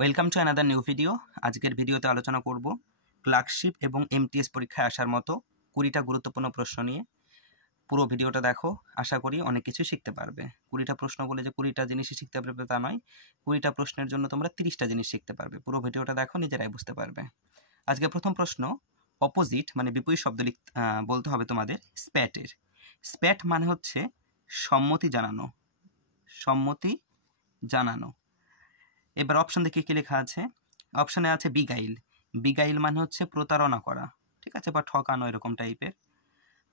Welcome to another new video. আজকের ভিডিওতে আলোচনা করব ক্লার্কশিপ এবং এমটিএস পরীক্ষায় আসার মতো 20টা গুরুত্বপূর্ণ প্রশ্ন নিয়ে। পুরো ভিডিওটা দেখো, আশা করি অনেক কিছু শিখতে পারবে। 20টা প্রশ্ন বলে যে 20টা জিনিসই শিখতে পারবে তা নয়, 20টা প্রশ্নের জন্য তোমরা 30টা জিনিস শিখতে পারবে। পুরো ভিডিওটা দেখো, নিজেরাই বুঝতে পারবে। আজকে প্রথম প্রশ্ন, অপোজিট মানে বিপরীত শব্দ বলতে হবে তোমাদের স্প্যাটের। স্প্যাট মানে হচ্ছে সম্মতি জানানো, সম্মতি জানানো। এবার অপশন দেখে কি লেখা আছে? অপশনে আছে বিগাইল। বিগাইল মানে হচ্ছে প্রতারণা করা, ঠিক আছে, বা ঠকানো এরকম টাইপের।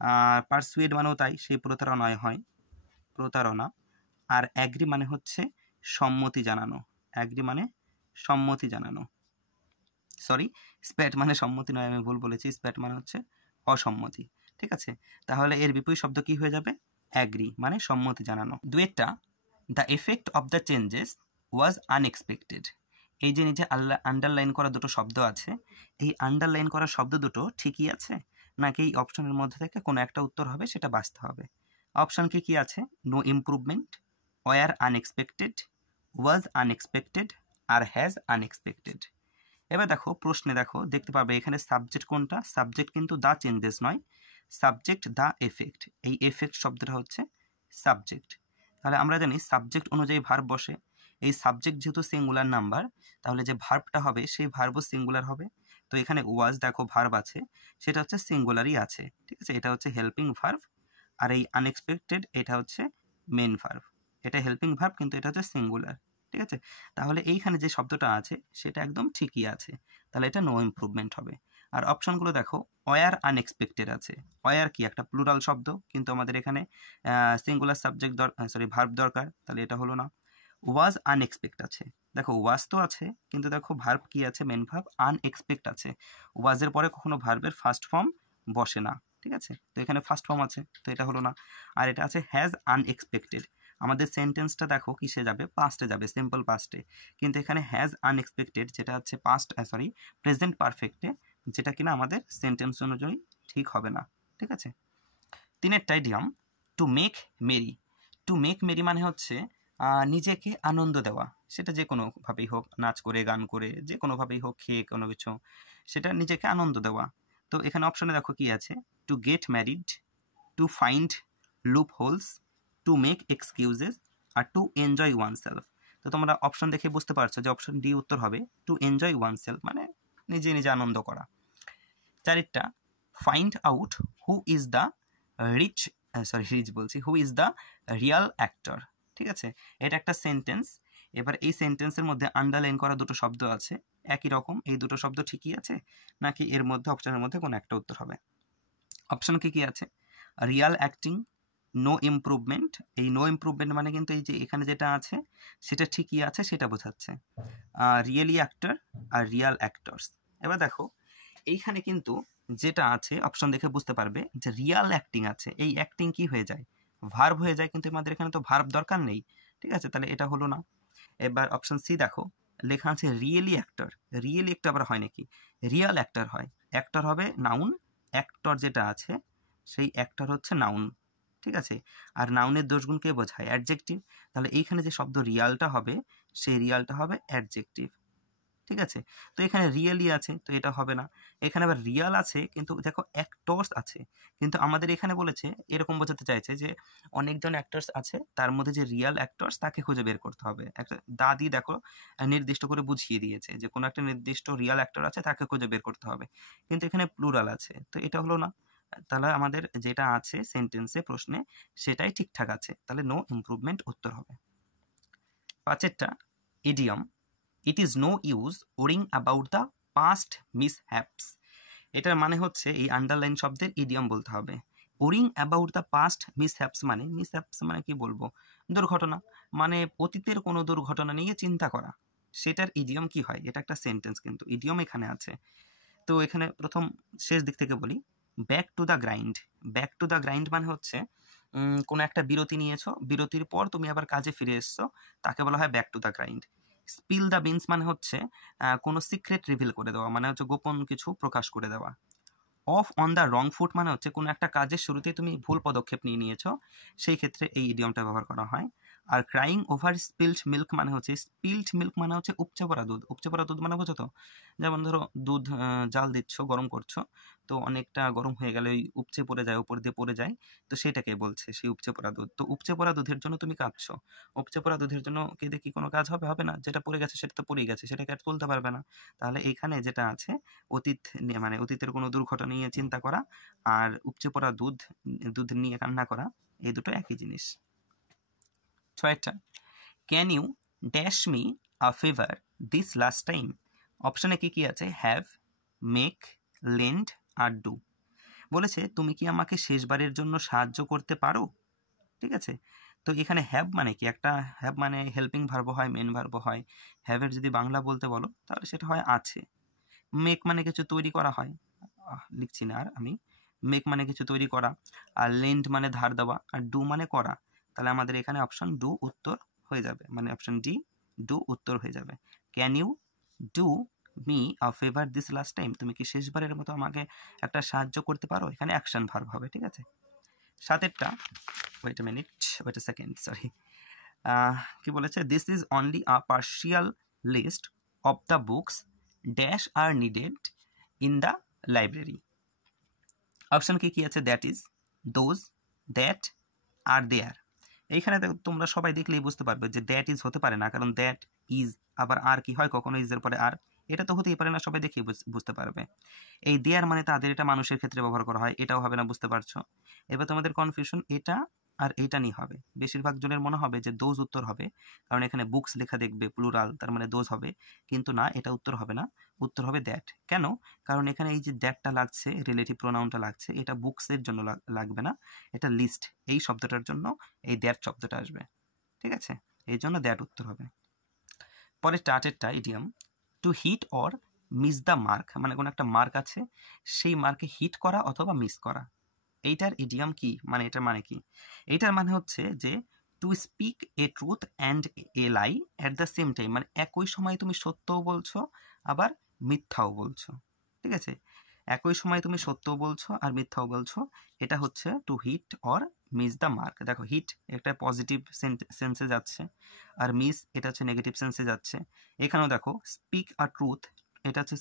আর পারসুয়েড মানেও তাই, সেই প্রতারণায় হয়, প্রতারণা। আর অ্যাগ্রি মানে হচ্ছে সম্মতি জানানো, অ্যাগ্রি মানে সম্মতি জানানো। সরি, স্প্যাট মানে সম্মতি নয়, আমি ভুল বলেছি। স্প্যাট মানে হচ্ছে অসম্মতি, ঠিক আছে। তাহলে এর বিপরীত শব্দ কি হয়ে যাবে? অ্যাগ্রি মানে সম্মতি জানানো। দুয়েরটা, the effect of the changes was unexpected. এই যে নিচে আন্ডারলাইন করা দুটো শব্দ আছে, এই আন্ডারলাইন করা শব্দ দুটো ঠিকই আছে নাকি এই অপশনের মধ্যে থেকে কোনো একটা উত্তর হবে, সেটা বাছতে হবে। অপশন কি কি আছে? No improvement, were unexpected, was unexpected, আর হ্যাজ আনএক্সপেক্টেড। এবার দেখো প্রশ্নে দেখো, দেখতে পাবে এখানে সাবজেক্ট কোনটা? সাবজেক্ট কিন্তু দ্য চেঞ্জেস নয়, সাবজেক্ট দ্য এফেক্ট। এই এফেক্ট শব্দটা হচ্ছে সাবজেক্ট। তাহলে আমরা জানি সাবজেক্ট অনুযায়ী ভার্ব বসে। এই সাবজেক্ট যেহেতু সিঙ্গুলার নাম্বার, তাহলে যে ভার্বটা হবে সেই ভার্বও সিঙ্গুলার হবে। তো এখানে ওয়াজ দেখো ভার্ব আছে, সেটা হচ্ছে সিঙ্গুলারই আছে, ঠিক আছে। এটা হচ্ছে হেল্পিং ভার্ব। আর এই আনএক্সপেক্টেড এটা হচ্ছে মেন ভার্ব। এটা হেল্পিং ভার্ব কিন্তু এটা হচ্ছে সিঙ্গুলার, ঠিক আছে। তাহলে এইখানে যে শব্দটা আছে সেটা একদম ঠিকই আছে, তাহলে এটা নো ইমপ্রুভমেন্ট হবে। আর অপশনগুলো দেখো, ওয়ার আনএক্সপেক্টেড আছে। ওয়ার কি একটা প্লুরাল শব্দ, কিন্তু আমাদের এখানে সিঙ্গুলার সাবজেক্ট ভার্ব দরকার, তাহলে এটা হলো না। ওয়াজ আনএক্সপেক্ট আছে, দেখো ওয়াজ তো আছে কিন্তু দেখো ভার্ব কি আছে? Main verb. আনএক্সপেক্ট আছে, ওয়াজের পরে কখনো ভার্বের ফার্স্ট ফর্ম বসে না, ঠিক আছে। তো এখানে ফার্স্ট ফর্ম আছে, তো এটা হলো না। আর এটা আছে হ্যাজ আনএক্সপেক্টেড। আমাদের সেন্টেন্সটা দেখো কিসে যাবে? পাস্টে যাবে, সিম্পল পাস্টে। কিন্তু এখানে হ্যাজ আনএক্সপেক্টেড যেটা হচ্ছে প্রেজেন্ট পারফেক্টে, যেটা কিনা আমাদের সেন্টেন্স অনুযায়ী ঠিক হবে না, ঠিক আছে। তিনেরটা idiom, to make merry. To make merry মানে হচ্ছে নিজেকে আনন্দ দেওয়া, সেটা যে কোনোভাবেই হোক, নাচ করে, গান করে, যে কোনোভাবেই হোক, খেয়ে কোনো কিছু, সেটা নিজেকে আনন্দ দেওয়া। তো এখানে অপশনে দেখো কি আছে? To get married, to find loopholes, to make excuses, আর টু এনজয় ওয়ান সেলফ। তো তোমরা অপশন দেখে বুঝতে পারছো যে অপশন ডি উত্তর হবে, টু এনজয় ওয়ান সেলফ মানে নিজে নিজে আনন্দ করা। চারিটা, find out who is the rich বলছি, who is the real actor, ঠিক আছে। এটা একটা সেন্টেন্স। এবার এই সেন্টেন্সের মধ্যে আন্ডারলাইন করা দুটো শব্দ আছে, একই রকম। এই দুটো শব্দ ঠিকই আছে নাকি এর মধ্যে অপশনের মধ্যে কোনো একটা উত্তর হবে? অপশন কি কি আছে? Real acting, no improvement. এই নো ইমপ্রুভমেন্ট মানে কিন্তু এই যে এখানে যেটা আছে সেটা ঠিকই আছে, সেটা বোঝাচ্ছে। রিয়েলি অ্যাক্টর আর রিয়াল অ্যাক্টরস। এবার দেখো এইখানে কিন্তু যেটা আছে অপশন দেখে বুঝতে পারবে যে রিয়াল অ্যাক্টিং আছে। এই অ্যাক্টিং কি হয়ে যায়? ভার্ব হয়ে যায়, কিন্তু আমাদের এখানে তো ভার্ব দরকার নেই, ঠিক আছে, তাহলে এটা হলো না। এবার অপশন সি দেখো, লেখা আছে রিয়েলি অ্যাক্টর। রিয়েলি একটা আবার হয় নাকি? রিয়াল অ্যাক্টর হয়। অ্যাক্টর হবে নাউন, অ্যাক্টর যেটা আছে সেই অ্যাক্টর হচ্ছে নাউন, ঠিক আছে। আর নাউনের দোষগুণকে বোঝায় অ্যাডজেক্টিভ। তাহলে এইখানে যে শব্দ রিয়ালটা হবে সেই রিয়ালটা হবে অ্যাডজেক্টিভ, ঠিক আছে। তো এখানে রিয়েলি আছে, তো এটা হবে না। এখানে আবার রিয়াল আছে কিন্তু দেখো অ্যাক্টরস আছে, কিন্তু আমাদের এখানে বলেছে এরকম বোঝাতে চাইছে যে অনেকজন অ্যাক্টরস আছে, তার মধ্যে যে রিয়াল অ্যাক্টরস তাকে খুঁজে বের করতে হবে। একটা দাদি দেখো নির্দিষ্ট করে বুঝিয়ে দিয়েছে যে কোনো একটা নির্দিষ্ট রিয়াল অ্যাক্টর আছে, তাকে খুঁজে বের করতে হবে, কিন্তু এখানে প্লুরাল আছে, তো এটা হলো না। তাহলে আমাদের যেটা আছে সেন্টেন্সে, প্রশ্নে, সেটাই ঠিকঠাক আছে, তাহলে নো ইমপ্রুভমেন্ট উত্তর হবে। পাঁচেরটা idiom, it is no use worrying about the past mishaps. এটার মানে হচ্ছে এই আন্ডারলাইন শব্দের ইডিয়ম বলতে হবে। Worrying about the past mishaps মানে কি বলবো? দুর্ঘটনা, মানে অতীতের কোনো দুর্ঘটনা নিয়ে চিন্তা করা, সেটার ইডিয়ম কি হয়? এটা একটা সেন্টেন্স, কিন্তু ইডিয়ম এখানে আছে। তো এখানে প্রথম শেষ দিক থেকে বলি, back to the grind. Back to the grind মানে হচ্ছে কোনো একটা বিরতি নিয়েছো, বিরতির পর তুমি আবার কাজে ফিরে এসছো, তাকে বলা হয় back to the grind. Spill the beans মানে হচ্ছে কোনো সিক্রেট রিভিল করে দেওয়া, মানে হচ্ছে গোপন কিছু প্রকাশ করে দেওয়া। Of on the wrong foot মানে হচ্ছে কোনো একটা কাজের শুরুতেই তুমি ভুল পদক্ষেপ নিয়ে নিয়েছো, সেই ক্ষেত্রে এই ইডিয়মটা ব্যবহার করা হয়। Are crying over spelled milk মানে হচ্ছে, স্পিল্ড মিল্ক মানে হচ্ছে উপচে পড়া দুধ। উপচে পড়া দুধ মানে বোঝো তো, যেমন ধরো দুধ জাল দিচ্ছ, গরম করছো, তো অনেকটা গরম হয়ে গেলে ওই উপচে পড়ে যায়, উপর দিয়ে পড়ে যায়, তো সেটাকে বলছে সেই উপচে পড়া দুধ। তো উপচে পড়া দুধের জন্য তুমি কাঁদছো, উপচে পড়া দুধের জন্য কেঁদে কি কোনো কাজ হবে? হবে না। যেটা পড়ে গেছে সেটা তো পড়েই গেছে, সেটাকে আর তুলতে পারবে না। তাহলে এইখানে যেটা আছে অতীত নিয়ে, মানে অতীতের কোনো দুর্ঘটনা নিয়ে চিন্তা করা আর উপচে পড়া দুধ নিয়ে কান্না করা, এই দুটো একই জিনিস। 6টা, can you dash me a favour this last time? অপশানে কি আছে? হ্যাভ, মেক, লেন্ড আর ডু। বলেছে তুমি কি আমাকে শেষবারের জন্য সাহায্য করতে পারো, ঠিক আছে। তো এখানে হ্যাভ মানে কি? একটা হ্যাভ মানে হেল্পিং ভার্ব হয়, মেন ভার্ব হয়। হ্যাভের যদি বাংলা বলতে বলো তাহলে সেটা হয় আছে। মেক মানে কিছু তৈরি করা হয়, লিখছি না আর আমি। মেক মানে কিছু তৈরি করা, আর লেন্ড মানে ধার দেওয়া, আর ডু মানে করা। তাহলে আমাদের এখানে অপশন ডু উত্তর হয়ে যাবে, মানে অপশন ডি ডু উত্তর হয়ে যাবে। Can you do me a favour this last time? তুমি কি শেষবারের মতো আমাকে একটা সাহায্য করতে পারো? এখানে অ্যাকশন ভার্ব হবে, ঠিক আছে। 7এরটা, ওয়েট আ সেকেন্ড, সরি। কি বলেছে? This is only a partial list of the books dash are needed in the library. Option কি আছে? That is, those, that are there. এইখানে তোমরা সবাই দেখলেই বুঝতে পারবে যে দ্যাট ইজ হতে পারে না, কারণ দ্যাট ইজ আবার আর কি হয় কখনো ইজের পরে আর, এটা তো হতেই পারে না, সবাই দেখেই বুঝতে পারবে। এই দেয়ার মানে তাদের, এটা মানুষের ক্ষেত্রে ব্যবহার করা হয়, এটাও হবে না, বুঝতে পারছো। এবার তোমাদের কনফিউশন এটা আর এইটা নিয়ে হবে। বেশিরভাগ জনের মনে হবে যে দোজ উত্তর হবে, কারণ এখানে বুকস লেখা দেখবে প্লুরাল, তার মানে দোজ হবে, কিন্তু না, এটা উত্তর হবে না, উত্তর হবে দ্যাট। কেন? কারণ এখানে এই যে দ্যাটটা লাগছে, রিলেটিভ প্রোনাউনটা লাগছে, এটা বুকসের জন্য লাগবে না, এটা লিস্ট এই শব্দটার জন্য এই দ্যাট শব্দটা আসবে, ঠিক আছে, এই জন্য দ্যাট উত্তর হবে। পরে স্টার্টেরটা idiom, to hit or miss the mark, মানে কোনো একটা মার্ক আছে, সেই মার্কে হিট করা অথবা মিস করা। এইটার ইডিয়াম কি, মানে এটার মানে কি? এইটার মানে হচ্ছে যে to speak A truth and a lie at the same time, মানে একই সময় তুমি সত্যও বলছো আবার মিথ্যাও বলছো, ঠিক আছে। একই সময় তুমি সত্যও বলছো আর মিথ্যাও বলছো, এটা হচ্ছে to hit or miss the mark. দেখো হিট একটা পজিটিভ সেন্সে যাচ্ছে, আর মিস এটা হচ্ছে নেগেটিভ সেন্সে যাচ্ছে। এখানেও দেখো স্পিক আ ট্রুথ, এটা হচ্ছে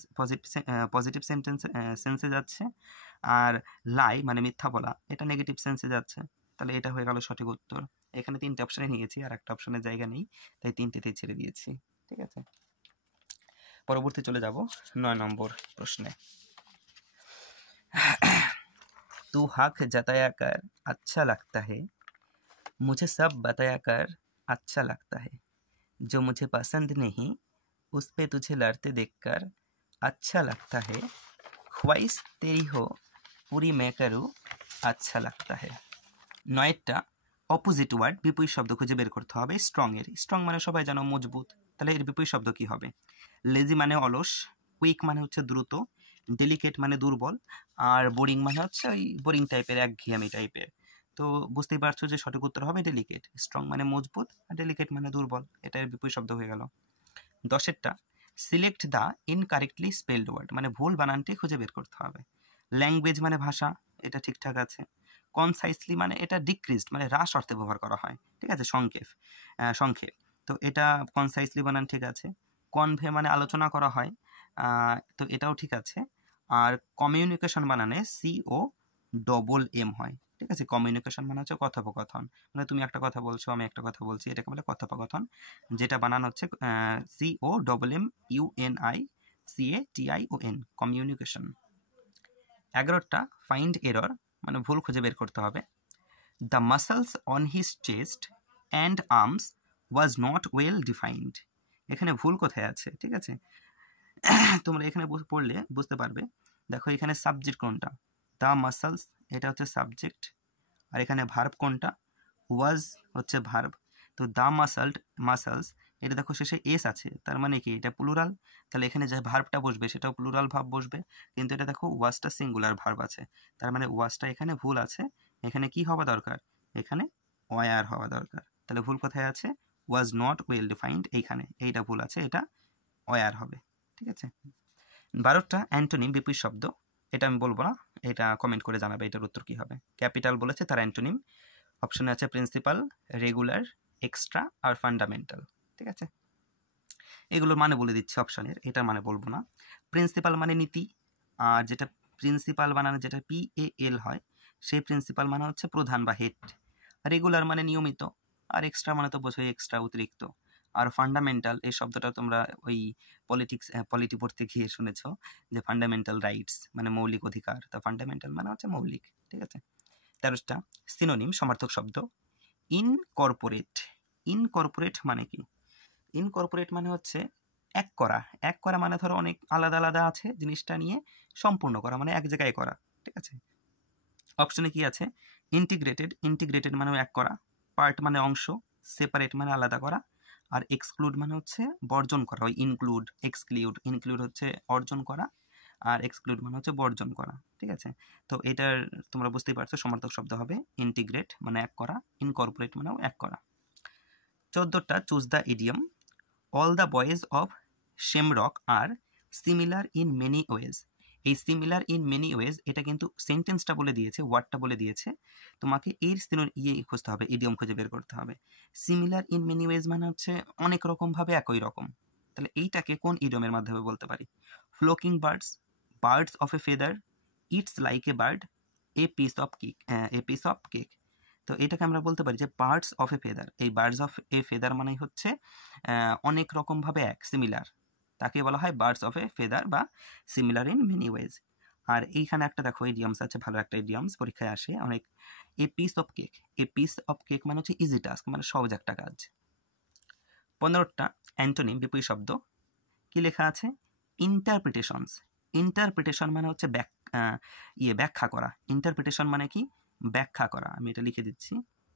পজিটিভ সেন্সে যাচ্ছে, আর লাই মানে মিথ্যা বলা, এটা নেগেটিভ সেন্সে যাচ্ছে। তাহলে এটা হয়ে গেল সঠিক উত্তর। এখানে 3টে অপশানে নিয়েছি, আর একটা অপশানের জায়গা নেই, তাই 3টেতেই ছেড়ে দিয়েছি, ঠিক আছে। পরবর্তী চলে যাব 9 নম্বর প্রশ্নে। तू हक जताया कर अच्छा लगता है, मुझे सब बताया कर अच्छा लगता है, जो मुझे पसंद नहीं उस पे तुझे लड़ते देखकर अच्छा लगता है, ख्वाहिश तेरी हो पूरी मैं करूँ अच्छा लगता है। 9টা অপোজিট ওয়ার্ড, বিপরীত শব্দ খুঁজে বের করতে হবে স্ট্রং এর। স্ট্রং মানে সবাই জানো মজবুত, তাহলে এর বিপরীত শব্দ কি হবে? লেজি মানে অলস, কুইক মানে হচ্ছে দ্রুত, ডেলিকেট মানে দুর্বল, আর বোরিং মানে হচ্ছে ওই বোরিং টাইপের, একঘেয়েমি টাইপের। তো বুঝতেই পারছো যে সঠিক উত্তর হবে ডেলিকেট। স্ট্রং মানে মজবুত আর ডেলিকেট মানে দুর্বল, এটা এর বিপরীত শব্দ হয়ে গেল। 10এরটা select the incorrectly spelled word, মানে ভুল বানানটি খুঁজে বের করতে হবে। ল্যাঙ্গুয়েজ মানে ভাষা, এটা ঠিকঠাক আছে। কনসাইসলি মানে এটা ডিক্রিজড, মানে হ্রাস অর্থে ব্যবহার করা হয়, ঠিক আছে, সংক্ষেপ, তো এটা কনসাইসলি বানান ঠিক আছে। কনভে মানে আলোচনা করা হয়, তো এটাও ঠিক আছে। আর কমিউনিকেশন বানানে COM হয়, ঠিক আছে। কমিউনিকেশন মানে হচ্ছে কথোপকথন, মানে তুমি একটা কথা বলছো আমি একটা কথা বলছি, এটাকে বলে কথোপকথন, যেটা বানানো হচ্ছে COMMUNICATION, কমিউনিকেশন। 11টা ফাইন্ড এরর, মানে ভুল খুঁজে বের করতে হবে। The muscles on his chest and arms was not well defined, এখানে ভুল কোথায় আছে, ঠিক আছে। তোমরা এখানে পড়লে বুঝতে পারবে। দেখো এখানে সাবজেক্ট কোনটা? দ্য মাসলস, এটা হচ্ছে সাবজেক্ট, আর এখানে ভার্ব কোনটা? ওয়াজ হচ্ছে ভার্ব। তো দ্য মাসলস, এটা দেখো শেষে এস আছে, তার মানে কি এটা প্লুরাল, তাহলে এখানে যে ভার্বটা বসবে সেটাও প্লুরাল ভার্ব বসবে, কিন্তু এটা দেখো ওয়াজটা সিঙ্গুলার ভার্ব আছে, তার মানে ওয়াজটা এখানে ভুল আছে। এখানে কি হওয়া দরকার? এখানে ওয়ার হওয়া দরকার। তাহলে ভুল কোথায় আছে? ওয়াজ নট ওয়েল ডিফাইন্ড, এইখানে এইটা ভুল আছে, এটা ওয়ার হবে, ঠিক আছে। 12টা অ্যান্টোনিম, বিপরীত শব্দ, এটা আমি বলবো না, এটা কমেন্ট করে জানাবে এটার উত্তর কী হবে। ক্যাপিটাল বলেছে, তার অ্যান্টোনিম অপশনে আছে প্রিন্সিপাল, রেগুলার, এক্সট্রা আর ফান্ডামেন্টাল। ঠিক আছে, এগুলোর মানে বলে দিচ্ছে অপশনের, এটার মানে বলবো না। প্রিন্সিপাল মানে নীতি, আর যেটা প্রিন্সিপাল বানানো যেটা PAL হয়, সেই প্রিন্সিপাল মানে হচ্ছে প্রধান বা হেড। রেগুলার মানে নিয়মিত, আর এক্সট্রা মানে তো বোঝোই এক্সট্রা অতিরিক্ত। আর ফান্ডামেন্টাল এই শব্দটা তোমরা ওই পলিটি পড়তে গিয়ে শুনেছ যে ফান্ডামেন্টাল রাইটস মানে মৌলিক অধিকার, তা ফান্ডামেন্টাল মানে হচ্ছে মৌলিক। ঠিক আছে, 13টা সিনোনিম সমার্থক শব্দ। ইনকর্পোরেট, ইনকর্পোরেট মানে কি? ইনকর্পোরেট মানে হচ্ছে এক করা। এক করা মানে ধরো অনেক আলাদা আলাদা আছে জিনিসটা নিয়ে সম্পূর্ণ করা, মানে এক জায়গায় করা। ঠিক আছে, অপশনে কি আছে? ইন্টিগ্রেটেড, ইন্টিগ্রেটেড মানে এক করা, পার্ট মানে অংশ, সেপারেট মানে আলাদা করা, আর এক্সক্লুড মানে হচ্ছে বর্জন করা। ওই ইনক্লুড, এক্সক্লুড, ইনক্লুড হচ্ছে অর্জন করা, আর এক্সক্লুড মানে হচ্ছে বর্জন করা। ঠিক আছে, তো এটার তোমরা বুঝতেই পারছো সমার্থক শব্দ হবে ইন্টিগ্রেট মানে এক করা, ইনকর্পোরেট মানেও এক করা। 14টা choose the idiom. All the boys of Shamrock are similar in many ways. এই সিমিলার ইন মেনি ওয়েজ এটা কিন্তু সেন্টেন্সটা বলে দিয়েছে, ওয়ার্ডটা বলে দিয়েছে, তোমাকে এর খুঁজতে হবে, ইডিয়ম খুঁজে বের করতে হবে। সিমিলার ইন মেনি ওয়েজ মানে হচ্ছে অনেক রকমভাবে একই রকম। তাহলে এইটাকে কোন ইডিয়মের মাধ্যমে বলতে পারি? ফ্লোকিং birds, birds of A feather, it's like a bird, a piece of cake, a piece of cake. তো এটাকে আমরা বলতে পারি যে বার্ডস অফ এ ফেদার। এই বার্ডস অফ এ ফেদার মানে হচ্ছে অনেক রকমভাবে এক, সিমিলার, তাকে বলা হয় বার্ডস অফ এ ফেদার বা সিমিলার ইন মেনি ওয়েজ। আর এইখানে একটা দেখো ইডিয়মস আছে, ভালো একটা ইডিয়মস পরীক্ষায় আসে অনেক। A piece of cake, a piece of cake মানে হচ্ছে ইজি টাস্ক, মানে সহজ একটা কাজ। 15টা অ্যান্টোনিম বিপরীত শব্দ। কি লেখা আছে? ইন্টারপ্রিটেশনস, ইন্টারপ্রিটেশন মানে হচ্ছে ব্যাখ্যা করা। ইন্টারপ্রিটেশন মানে কি? ব্যাখ্যা করা। আমি এটা লিখে দিচ্ছি,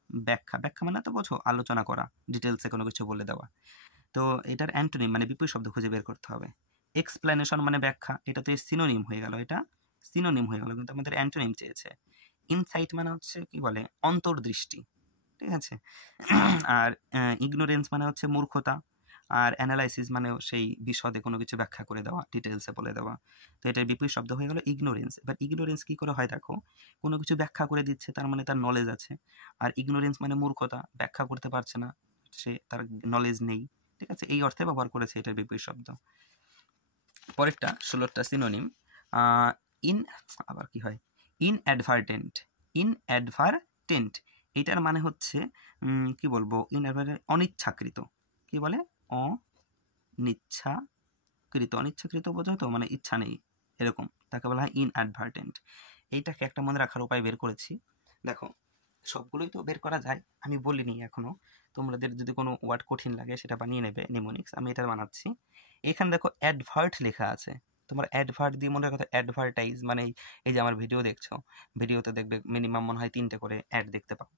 ব্যাখ্যা। ব্যাখ্যা মানে তো বোঝো আলোচনা করা, ডিটেলসে কোনো কিছু বলে দেওয়া। তো এটার অ্যান্টোনিম মানে বিপরীত শব্দ খুঁজে বের করতে হবে। এক্সপ্লেনেশন মানে ব্যাখ্যা, এটা তো সিনোনিম হয়ে গেল, এটা সিনোনিম হয়ে গেল, কিন্তু আমাদের অ্যান্টোনিম চেয়েছে। ইনসাইট মানে হচ্ছে কি বলে? অন্তর্দৃষ্টি। ঠিক আছে, আর ইগনোরেন্স মানে হচ্ছে মূর্খতা, আর অ্যানালাইসিস মানেও সেই বিশদে কোনো কিছু ব্যাখ্যা করে দেওয়া, ডিটেলসে বলে দেওয়া। তো এটার বিপরীত শব্দ হয়ে গেল ইগনোরেন্স। এবার ইগনোরেন্স কি করে হয় দেখো, কোনো কিছু ব্যাখ্যা করে দিচ্ছে তার মানে তার নলেজ আছে, আর ইগনোরেন্স মানে মূর্খতা, ব্যাখ্যা করতে পারছে না, সে তার নলেজ নেই। ঠিক আছে, এই অর্থে ব্যবহার করেছে এটার বিপরীত শব্দ। পরেরটা 16টা সিনোনিম। ইন আবার কি হয়? ইনঅ্যাডভার্টেন্ট, ইনঅ্যাডভার্টেন্ট এইটার মানে হচ্ছে কি বলবো, অনিচ্ছাকৃত। কি বলে? অনিচ্ছাকৃত, অনিচ্ছাকৃত বোঝো তো, মানে ইচ্ছা নেই এরকম, তাকে বলা হয় ইনঅ্যাডভার্টেন্ট। এইটাকে একটা মনে রাখার উপায় বের করেছি। দেখো সবগুলোই তো বের করা যায়, আমি বলিনি এখনো, তোমাদের যদি কোনো ওয়ার্ড কঠিন লাগে সেটা বানিয়ে নেবে নিমোনিক্স, আমি এটা বানাচ্ছি। এখানে দেখো অ্যাডভার্ট লেখা আছে, তোমার অ্যাডভার্ট দিয়ে মনে রাখো অ্যাডভার্টাইজ মানে এই যে আমার ভিডিও দেখছো, ভিডিওতে দেখবে মিনিমাম মনে হয় 3টে করে অ্যাড দেখতে পাবে।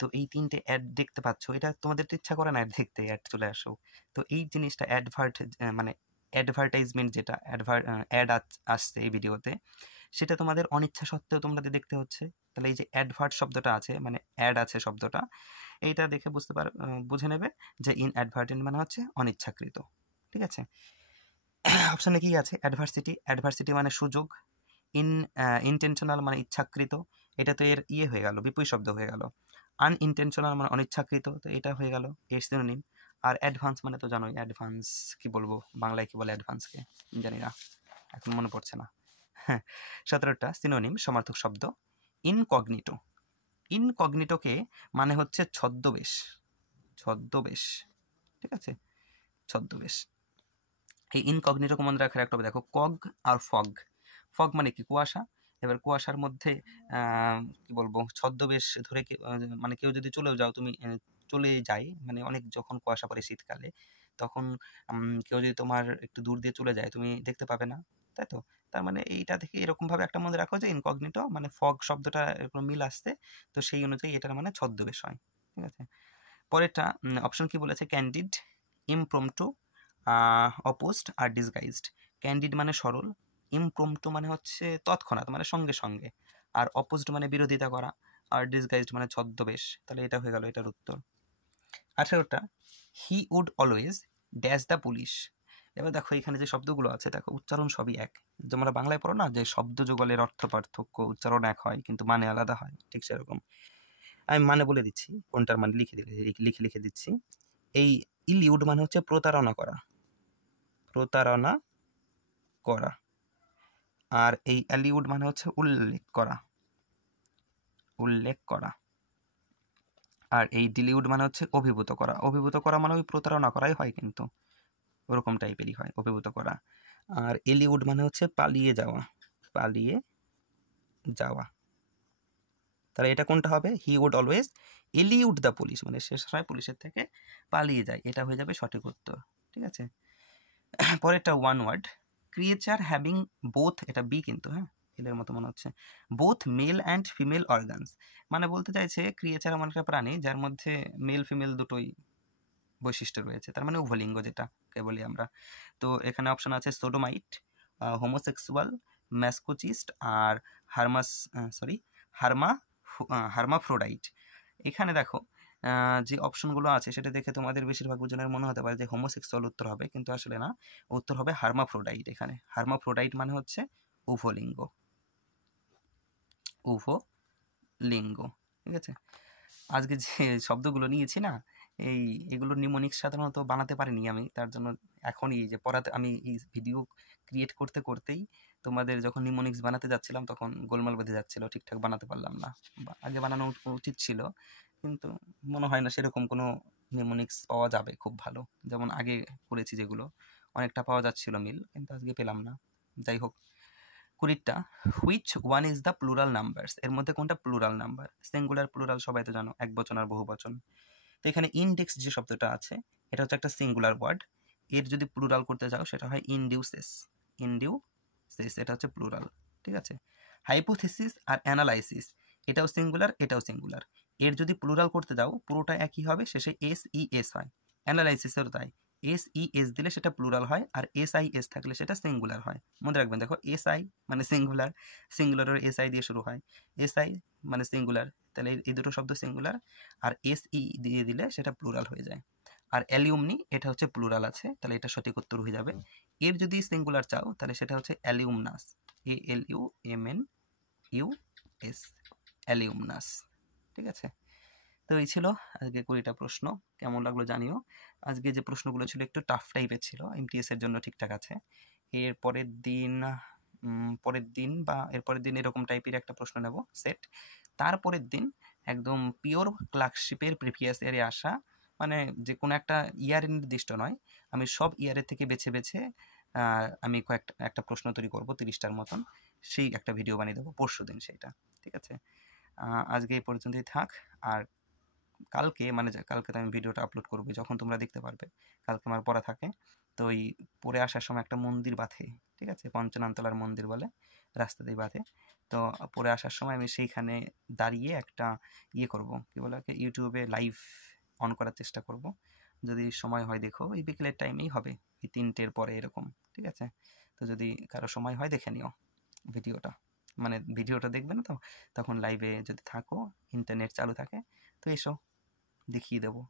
তো এই 3টে অ্যাড দেখতে পাচ্ছ, এটা তোমাদের তো ইচ্ছা করে না অ্যাড দেখতে, অ্যাড চলে আসো। তো এই জিনিসটা অ্যাডভার্ট মানে অ্যাডভার্টাইজমেন্ট, যেটা অ্যাড আসছে এই ভিডিওতে, সেটা তোমাদের অনিচ্ছা সত্ত্বেও তোমাদের দেখতে হচ্ছে। তাহলে এই যে অ্যাডভার্ট শব্দটা আছে মানে অ্যাড আছে শব্দটা, এইটা দেখে বুঝে নেবে যে ইনঅ্যাডভার্টেন্ট মানে হচ্ছে অনিচ্ছাকৃত। ঠিক আছে, অপশানে কি আছে? অ্যাডভার্সিটি, অ্যাডভার্সিটি মানে সুযোগ। ইনটেনশনাল মানে ইচ্ছাকৃত, এটা তো এর হয়ে গেল, বিপরীত শব্দ হয়ে গেল। আনইনটেনশনাল মানে অনিচ্ছাকৃত, তো এটা হয়ে গেল এর সিনোনিম। আর অ্যাডভান্স মানে তো জানোই, অ্যাডভান্স কি বলবো বাংলায়, কি বলে অ্যাডভান্সকে জানি না, এখন মনে পড়ছে না। 17টা সিনোনিম সমার্থক শব্দ। ইনকগনিটো, ইনকগনিটোকে মানে হচ্ছে ছদ্মবেশ, ছদ্মবেশ। ঠিক আছে, ছদ্মবেশ। এই ইনকগনিটোকে মনে রাখার একটা দেখো, কগ আর ফগ। ফগ মানে কি? কুয়াশা। এবার কুয়াশার মধ্যে কি বলবো, ছদ্মবেশ ধরে মানে কেউ যদি চলেও যাও তুমি, চলে যায় মানে অনেক যখন কুয়াশা পড়ে শীতকালে, তখন কেউ যদি তোমার একটু দূর দিয়ে চলে যায় তুমি দেখতে পাবে না, তাই তো? তার মানে এইটা থেকে এরকমভাবে একটা মনে রাখো যে ইনকগনিটো মানে ফগ শব্দটা এরকম মিল আসছে, তো সেই অনুযায়ী এটার মানে ছদ্মবেশ হয়। ঠিক আছে, পরেরটা অপশন কি বলেছে? ক্যান্ডিড, ইমপ্রম্পটু, অপোজড আর ডিসগাইজড। ক্যান্ডিড মানে সরল, ইমপ্রম্পটু মানে হচ্ছে তৎক্ষণাৎ মানে সঙ্গে সঙ্গে, আর অপোজড মানে বিরোধিতা করা, আর ডিসগাইজড মানে ছদ্মবেশ। তাহলে এটা হয়ে গেল এটার উত্তর। 18টা he would always dash the police. এবার দেখো এখানে যে শব্দগুলো আছে দেখো উচ্চারণ সবই এক, তোমরা বাংলায় পড়ো না যে শব্দ যুগলের অর্থ পার্থক্য, উচ্চারণ এক হয় কিন্তু মানে আলাদা হয়, ঠিক সেরকম। আমি মানে বলে দিচ্ছি, কোনটার মানে লিখে দিচ্ছি। এই ইলিউড মানে হচ্ছে প্রতারণা করা, প্রতারণা করা। আর এই অ্যালিউড মানে হচ্ছে উল্লেখ করা, উল্লেখ করা। আর এই ডিলিউড মানে হচ্ছে অভিভূত করা। অভিভূত করা মানে ওই প্রতারণা করাই হয়, কিন্তু ওরকম টাইপেরই হয় অভিভূত করা। আর এলিউড মানে হচ্ছে পালিয়ে যাওয়া, পালিয়ে যাওয়া। তাহলে এটা কোনটা হবে? He would always eluded the police, মানে সে সবসময় পুলিশের থেকে পালিয়ে যায়, এটা হয়ে যাবে সঠিক উত্তর। ঠিক আছে, পরেরটা one word, creature having both, এটা বি কিন্তু, হ্যাঁ এদের মতো মনে হচ্ছে, both male and female organs. মানে বলতে চাইছে ক্রিয়েচার এমন একটা প্রাণী যার মধ্যে মেল ফিমেল দুটোই বৈশিষ্ট্য রয়েছে, তার মানে উভলিঙ্গ যেটাকে বলি আমরা। তো এখানে অপশন আছে সোডোমাইট, হোমোসেক্সুয়াল, ম্যাসকোচিস্ট আর হার্মাফ্রোডাইট। এখানে দেখো যে অপশনগুলো আছে সেটা দেখে তোমাদের বেশিরভাগ জনের মনে হতে পারে যে হোমোসেক্সুয়াল উত্তর হবে, কিন্তু আসলে না, উত্তর হবে হার্মাফ্রোডাইট। এখানে হার্মাফ্রোডাইট মানে হচ্ছে উভলিঙ্গ, উভলিঙ্গ। ঠিক আছে, আজকে যে শব্দগুলো নিয়েছি না, এগুলোর নিমোনিক্স সাধারণত বানাতে পারিনি আমি, তার জন্য এখনই যে পড়াতে আমি এই ভিডিও ক্রিয়েট করতে করতেই তোমাদের যখন নিমোনিক্স বানাতে যাচ্ছিলাম তখন গোলমাল বেঁধে যাচ্ছিলো, ঠিকঠাক বানাতে পারলাম না। আগে বানানো উচিত ছিল, কিন্তু মনে হয় না সেরকম কোনো নিমোনিক্স পাওয়া যাবে খুব ভালো, যেমন আগে করেছি যেগুলো অনেকটা পাওয়া যাচ্ছিল মিল, কিন্তু আজকে পেলাম না। যাই হোক, 20টা, which one is the plural numbers, এর মধ্যে কোনটা প্লুরাল নাম্বার? সিঙ্গুলার প্লুরাল সবাই তো জানো, এক বচন আর বহু বচন। তো এখানে ইন্ডেক্স যে শব্দটা আছে এটা হচ্ছে একটা সিঙ্গুলার ওয়ার্ড, এর যদি প্লুরাল করতে যাও সেটা হয় ইনডিউসেস, ইনডিউসেস এটা হচ্ছে প্লুরাল। ঠিক আছে, হাইপোথিসিস আর অ্যানালাইসিস, এটাও সিঙ্গুলার এটাও সিঙ্গুলার, এর যদি প্লুরাল করতে যাও পুরোটা একই হবে, শেষে এস হয়। অ্যানালাইসিসেরও তাই, এস দিলে সেটা প্লুরাল হয়, আর এস থাকলে সেটা সিঙ্গুলার হয়। মনে রাখবেন, দেখো এসআই মানে সিঙ্গুলার, সিঙ্গুলারের এসআই দিয়ে শুরু হয়, এসআই মানে সিঙ্গুলার, তাহলে এই দুটো শব্দ সিঙ্গুলার, আর দিয়ে দিলে সেটা প্লুরাল হয়ে যায়। আর অ্যালিউমনি এটা হচ্ছে প্লুরাল আছে, তাহলে এটা সঠিক উত্তর হয়ে যাবে। এর যদি সিঙ্গুলার চাও তাহলে সেটা হচ্ছে অ্যালিউমনাস, ALUMNUS, অ্যালিউমনাস। ঠিক আছে, তো এই ছিল আজকে 20টা প্রশ্ন। কেমন লাগলো জানিও। আজকে যে প্রশ্নগুলো ছিল একটু টাফ টাইপের ছিল, MTS এর জন্য ঠিকঠাক আছে। এর পরের দিন এরকম টাইপের একটা প্রশ্ন নেব সেট। তারপরের দিন একদম পিওর ক্লার্কশিপের প্রিভিয়াস ইয়ারে আসা, মানে যে কোনো একটা ইয়ার নির্দিষ্ট নয়, আমি সব ইয়ারের থেকে বেছে বেছে আমি একটা প্রশ্ন তৈরি করব 30টার মতন, সেই একটা ভিডিও বানিয়ে দেবো পরশু দিন সেইটা। ঠিক আছে, আজকে এই পর্যন্তই থাক। আর কালকে তো আমি ভিডিওটা আপলোড করবো যখন তোমরা দেখতে পারবে। কালকে আমার পড়া থাকে, তো ওই পড়ে আসার সময় একটা মন্দির বাঁধে, ঠিক আছে, পঞ্চনামতলার মন্দির বলে, রাস্তা দিয়ে বাঁধে। তো পড়ে আসার সময় আমি সেইখানে দাঁড়িয়ে একটা করব, কি বলে, ইউটিউবে লাইভ অন করার চেষ্টা করব, যদি সময় হয় দেখো, এই বিকেলের টাইমেই হবে, এই 3টের পরে এরকম। ঠিক আছে, তো যদি কারো সময় হয় দেখে নিও ভিডিওটা দেখবে না তো, তখন লাইভে যদি থাকো, ইন্টারনেট চালু থাকে তো এসো, দেখিয়ে দেবো।